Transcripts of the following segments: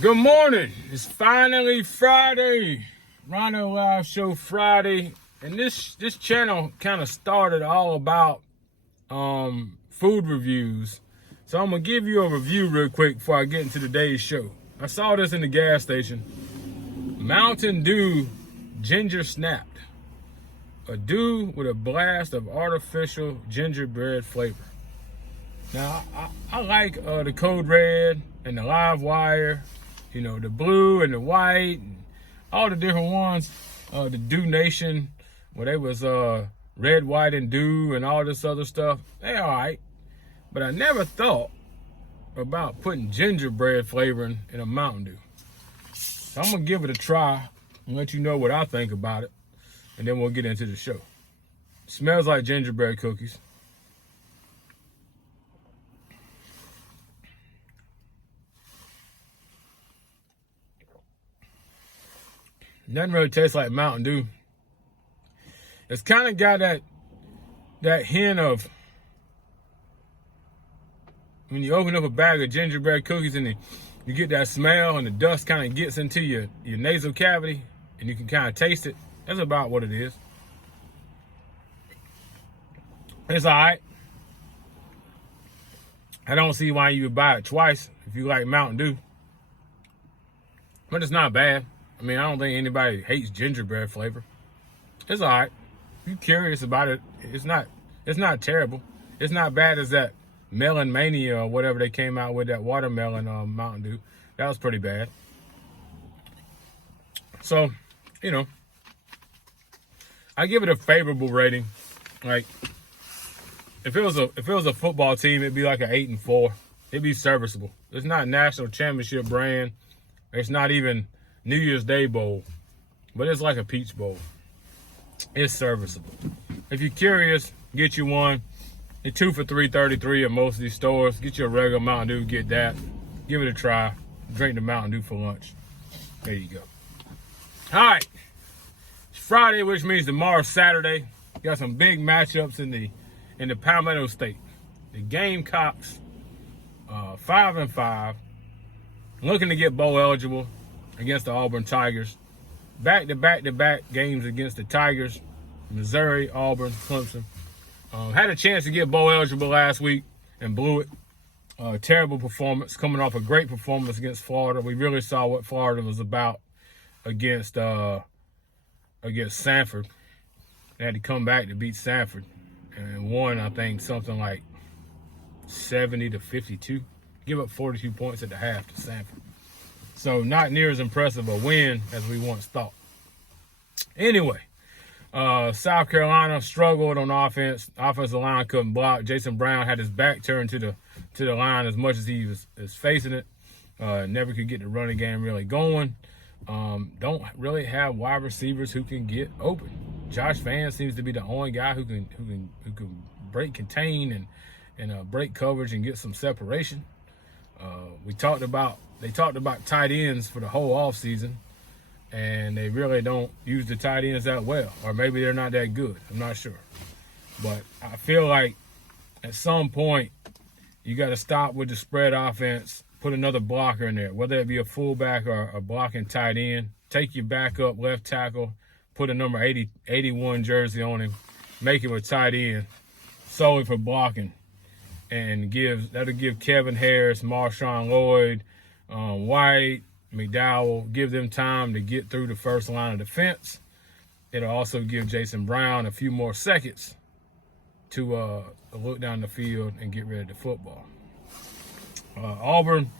Good morning. It's finally Friday. Rhino Live Show Friday. And this channel kind of started all about food reviews. So I'm going to give you a review real quick before I get into today's show. I saw this in the gas station. Mountain Dew Ginger Snapped. A dew with a blast of artificial gingerbread flavor. Now, I like the Code Red and the Live Wire. You know, the blue and the white and all the different ones. The Dew Nation, where they was red, white, and dew and all this other stuff. They all right. But I never thought about putting gingerbread flavoring in a Mountain Dew. So I'm going to give it a try and let you know what I think about it. And then we'll get into the show. It smells like gingerbread cookies. Nothing really tastes like Mountain Dew. It's kind of got that hint of when you open up a bag of gingerbread cookies and you get that smell and the dust kind of gets into your nasal cavity and you can kind of taste it. That's about what it is. It's all right. I don't see why you would buy it twice if you like Mountain Dew. But it's not bad. I mean, I don't think anybody hates gingerbread flavor. It's all right. If you're curious about it, it's not terrible. It's not bad as that Melon Mania or whatever they came out with, that watermelon Mountain Dew. That was pretty bad. So, you know, I give it a favorable rating. Like, if it was a football team, it'd be like an 8-4. It'd be serviceable. It's not a national championship brand. It's not even New Year's Day bowl, but it's like a Peach Bowl. It's serviceable. If you're curious, get you one. It's 2 for $3.33 at most of these stores. Get you a regular Mountain Dew, get that. Give it a try. Drink the Mountain Dew for lunch. There you go. All right. It's Friday, which means tomorrow's Saturday. Got some big matchups in the Palmetto State. The Gamecocks, 5-5, looking to get bowl eligible against the Auburn Tigers. Back-to-back games against the Tigers, Missouri, Auburn, Clemson. Had a chance to get bowl eligible last week and blew it. Terrible performance, coming off a great performance against Florida. We really saw what Florida was about against Sanford. They had to come back to beat Sanford and won, I think, something like 70-52. Give up 42 points at the half to Sanford. So not near as impressive a win as we once thought. Anyway, South Carolina struggled on offense. Offensive line couldn't block. Jason Brown had his back turned to the line as much as he was facing it. Never could get the running game really going. Don't really have wide receivers who can get open. Josh Van seems to be the only guy who can break contain and break coverage and get some separation. They talked about tight ends for the whole offseason, and they really don't use the tight ends that well, or maybe they're not that good. I'm not sure. But I feel like at some point you got to stop with the spread offense, put another blocker in there, whether it be a fullback or a blocking tight end. Take your backup left tackle, put a number 81 jersey on him, make him a tight end solely for blocking, and that'll give Kevin Harris, Marshawn Lloyd, White, McDowell, give them time to get through the first line of defense. It'll also give Jason Brown a few more seconds to look down the field and get rid of the football. Auburn,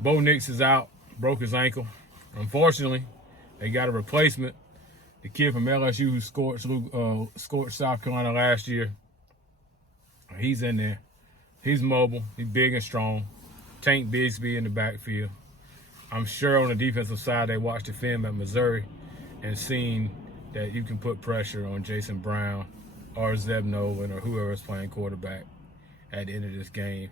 Bo Nix is out, broke his ankle. Unfortunately, they got a replacement. The kid from LSU who scorched South Carolina last year. He's in there. He's mobile. He's big and strong. Tank Bigsby in the backfield. I'm sure on the defensive side they watched the film at Missouri and seen that you can put pressure on Jason Brown or Zeb Nolan or whoever is playing quarterback at the end of this game.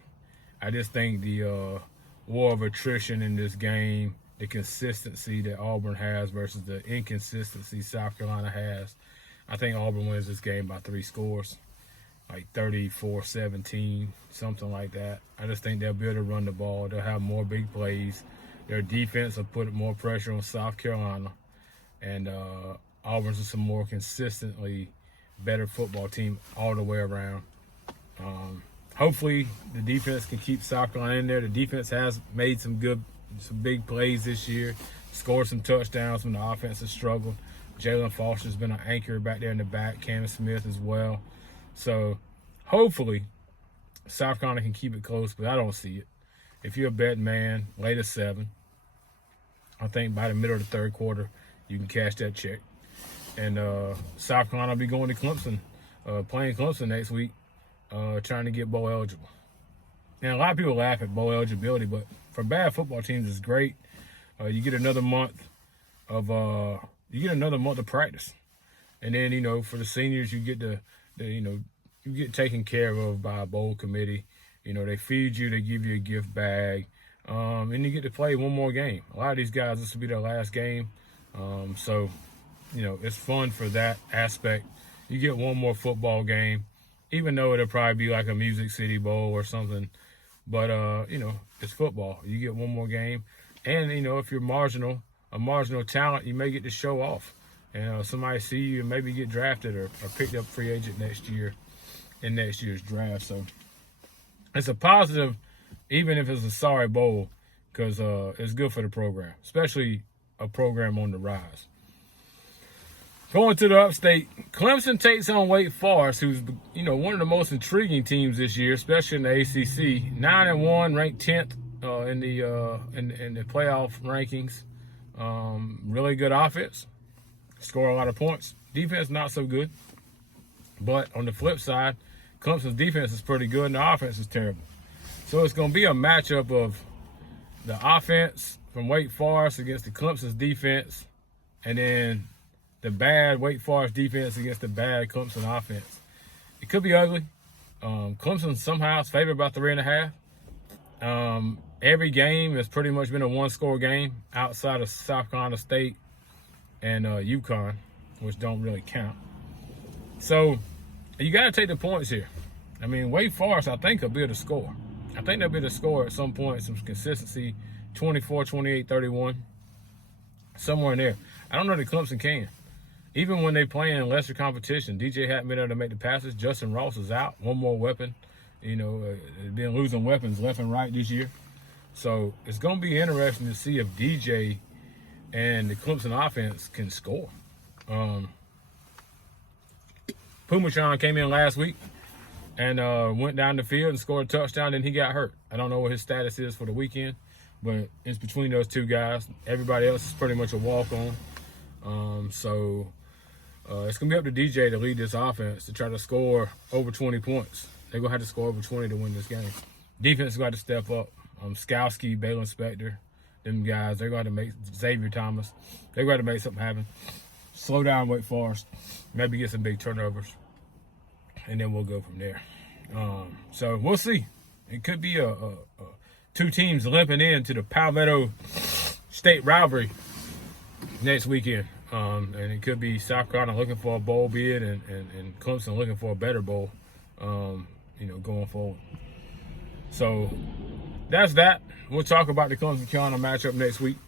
I just think the war of attrition in this game, the consistency that Auburn has versus the inconsistency South Carolina has, I think Auburn wins this game by 3 scores. Like 34-17, something like that. I just think they'll be able to run the ball. They'll have more big plays. Their defense will put more pressure on South Carolina, and Auburn's just a more consistently better football team all the way around. Hopefully, the defense can keep South Carolina in there. The defense has made some big plays this year, scored some touchdowns when the offense has struggled. Jalen Foster's been an anchor back there in the back, Cameron Smith as well. So, hopefully, South Carolina can keep it close, but I don't see it. If you're a betting man, lay the 7. I think by the middle of the third quarter, you can cash that check. And South Carolina will be going to Clemson, playing Clemson next week, trying to get bowl eligible. Now, a lot of people laugh at bowl eligibility, but for bad football teams, it's great. You get another month of practice, and then for the seniors, you get you get taken care of by a bowl committee. They feed you, they give you a gift bag, and you get to play one more game. A lot of these guys, this will be their last game, so it's fun for that aspect. You get one more football game, even though it'll probably be like a Music City Bowl or something. But, it's football. You get one more game. And, if you're a marginal talent, you may get to show off. And somebody see you and maybe get drafted or picked up free agent next year in next year's draft. So it's a positive, even if it's a sorry bowl, because it's good for the program, especially a program on the rise. Going to the upstate, Clemson takes on Wake Forest, who's one of the most intriguing teams this year, especially in the ACC. 9-1, ranked 10th in the playoff rankings. Really good offense, score a lot of points. Defense not so good, but on the flip side, Clemson's defense is pretty good and the offense is terrible. So it's going to be a matchup of the offense from Wake Forest against the Clemson's defense, and then the bad Wake Forest defense against the bad Clemson offense. It could be ugly. Clemson somehow is favored by 3.5. Every game has pretty much been a one-score game outside of South Carolina State and UConn, which don't really count. So you got to take the points here. I mean, Wake Forest, I think, will be able to score. I think they'll be able to score at some point, some consistency, 24, 28, 31, somewhere in there. I don't know that Clemson can. Even when they play in lesser competition, DJ hadn't been able to make the passes. Justin Ross is out. One more weapon. They've been losing weapons left and right this year. So it's going to be interesting to see if DJ and the Clemson offense can score. Pumachan came in last week and went down the field and scored a touchdown, and he got hurt. I don't know what his status is for the weekend, but it's between those two guys. Everybody else is pretty much a walk-on. So it's going to be up to DJ to lead this offense to try to score over 20 points. They're going to have to score over 20 to win this game. Defense has got to step up. Skowski, Balin Spector, them guys, they're going to make Xavier Thomas. They're going to make something happen. Slow down Wake Forest. Maybe get some big turnovers. And then we'll go from there. So we'll see. It could be a two teams limping into the Palmetto State rivalry next weekend. And it could be South Carolina looking for a bowl bid and Clemson looking for a better bowl, going forward. So that's that. We'll talk about the Clemson-Carolina matchup next week.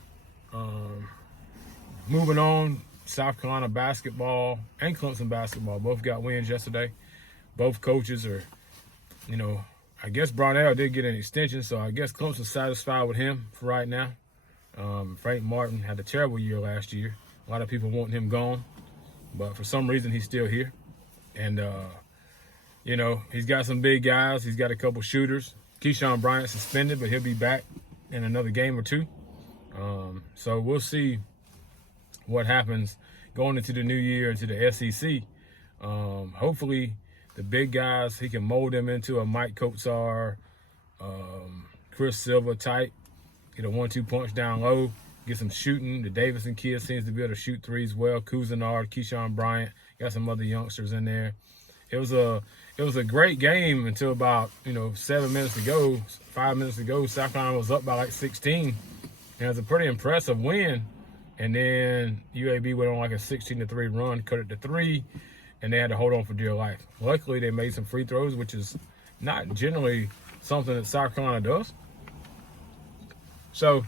Moving on, South Carolina basketball and Clemson basketball both got wins yesterday. Both coaches are, I guess Brownell did get an extension, so I guess Clemson's satisfied with him for right now. Frank Martin had a terrible year last year. A lot of people want him gone, but for some reason he's still here. And, he's got some big guys. He's got a couple shooters. Keyshawn Bryant suspended, but he'll be back in another game or two. So we'll see what happens going into the new year, into the SEC. Hopefully the big guys, he can mold them into a Mike Kotsar, Chris Silva type, get a 1-2 punch down low, get some shooting. The Davidson kid seems to be able to shoot threes well. Cousinard, Keyshawn Bryant, got some other youngsters in there. It was a great game until about 5 minutes to go. South Carolina was up by like 16. And it was a pretty impressive win. And then UAB went on like a 16-3 run, cut it to 3, and they had to hold on for dear life. Luckily, they made some free throws, which is not generally something that South Carolina does. So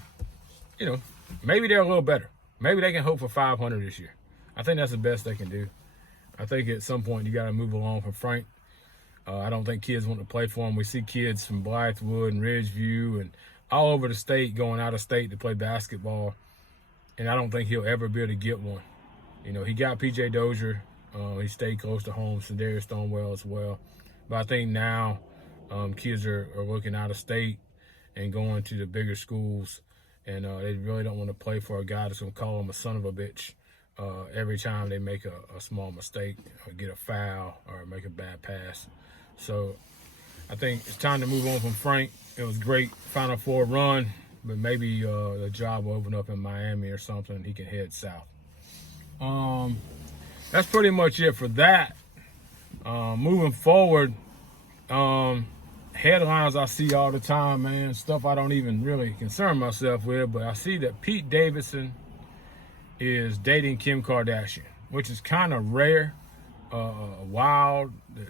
maybe they're a little better. Maybe they can hope for 500 this year. I think that's the best they can do. I think at some point you got to move along from Frank. I don't think kids want to play for him. We see kids from Blythewood and Ridgeview and all over the state going out of state to play basketball, and I don't think he'll ever be able to get one. He got P.J. Dozier. He stayed close to home, Darius Stonewell as well. But I think now kids are looking out of state and going to the bigger schools, and they really don't want to play for a guy that's going to call them a son of a bitch every time they make a small mistake or get a foul or make a bad pass. So I think it's time to move on from Frank. It was a great Final Four run, but maybe the job will open up in Miami or something and he can head south. That's pretty much it for that. Moving forward, headlines I see all the time, man, stuff I don't even really concern myself with, but I see that Pete Davidson is dating Kim Kardashian, which is kind of rare, wild to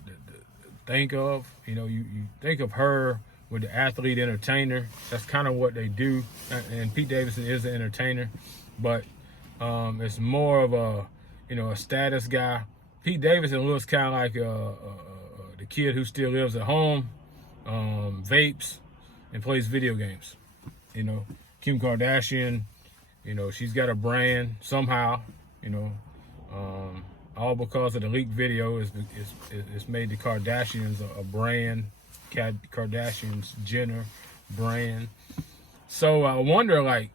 think of. You think of her with the athlete entertainer. That's kind of what they do, and Pete Davidson is an entertainer, but it's more of a status guy. Pete Davidson looks kind of like the kid who still lives at home, vapes, and plays video games. Kim Kardashian, she's got a brand somehow, all because of the leaked video it's made the Kardashians a brand, Kardashians Jenner brand. So I wonder,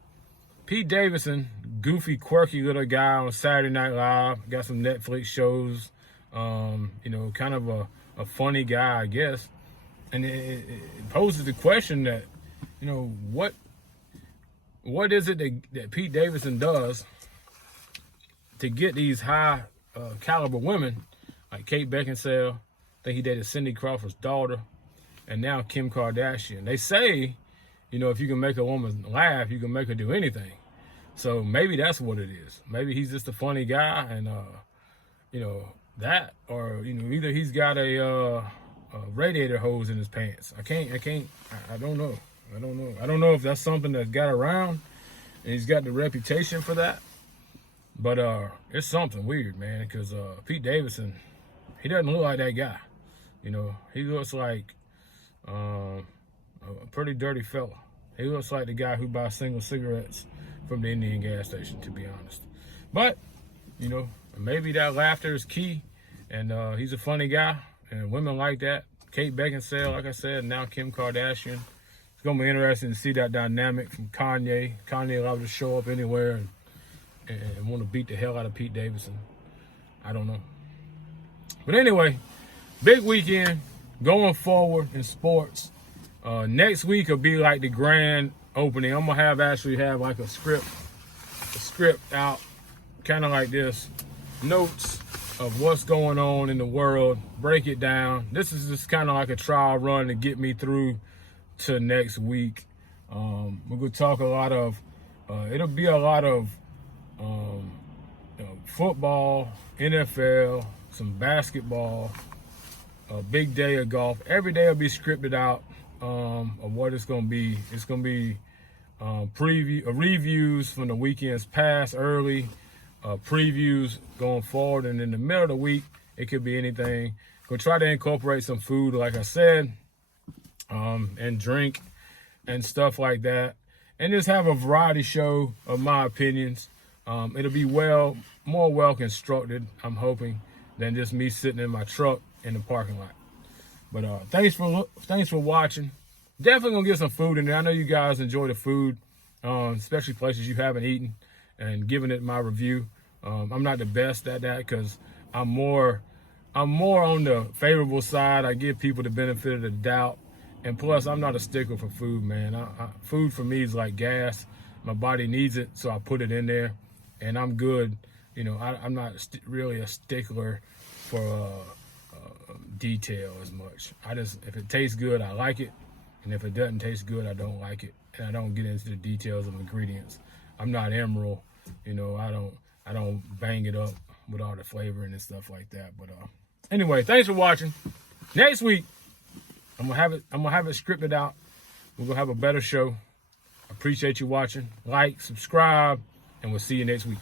Pete Davidson, goofy, quirky little guy on Saturday Night Live, got some Netflix shows, kind of a funny guy, I guess. And it poses the question that, what is it that Pete Davidson does to get these high caliber women like Kate Beckinsale? I think he dated Cindy Crawford's daughter, and now Kim Kardashian. They say, if you can make a woman laugh, you can make her do anything. So maybe that's what it is. Maybe he's just a funny guy, and that, or either he's got a radiator hose in his pants. I don't know. I don't know if that's something that's got around, and he's got the reputation for that. But it's something weird, man, because Pete Davidson, he doesn't look like that guy. He looks like a pretty dirty fella. He looks like the guy who buys single cigarettes from the Indian gas station, to be honest. But, maybe that laughter is key, and he's a funny guy, and women like that. Kate Beckinsale, like I said, now Kim Kardashian. It's going to be interesting to see that dynamic from Kanye. Kanye allowed to show up anywhere and want to beat the hell out of Pete Davidson. I don't know. But anyway, big weekend going forward in sports. Next week will be like the grand opening. I'm gonna actually have like a script out, kind of like this, notes of what's going on in the world, break it down. This is just kind of like a trial run to get me through to next week. We're gonna talk a lot of it'll be a lot of football, NFL, some basketball, a big day of golf. Every day will be scripted out of what it's going to be. It's going to be reviews from the weekends past, early, previews going forward, and in the middle of the week, it could be anything. We'll try to incorporate some food, like I said, and drink and stuff like that, and just have a variety show of my opinions. It'll be more well constructed, I'm hoping, than just me sitting in my truck in the parking lot. But thanks for watching. Definitely gonna get some food in there. I know you guys enjoy the food, especially places you haven't eaten, and giving it my review. I'm not the best at that because I'm more on the favorable side. I give people the benefit of the doubt, and plus I'm not a stickler for food, man. Food for me is like gas. My body needs it, so I put it in there, and I'm good. I'm not really a stickler for detail as much. If it tastes good, I like it, and if it doesn't taste good, I don't like it, and I don't get into the details of ingredients. I'm not Emerald, I don't bang it up with all the flavoring and stuff like that. But anyway, thanks for watching. Next week, I'm gonna have it scripted out. We're gonna have a better show. I Appreciate you watching. Like, subscribe, and we'll see you next week.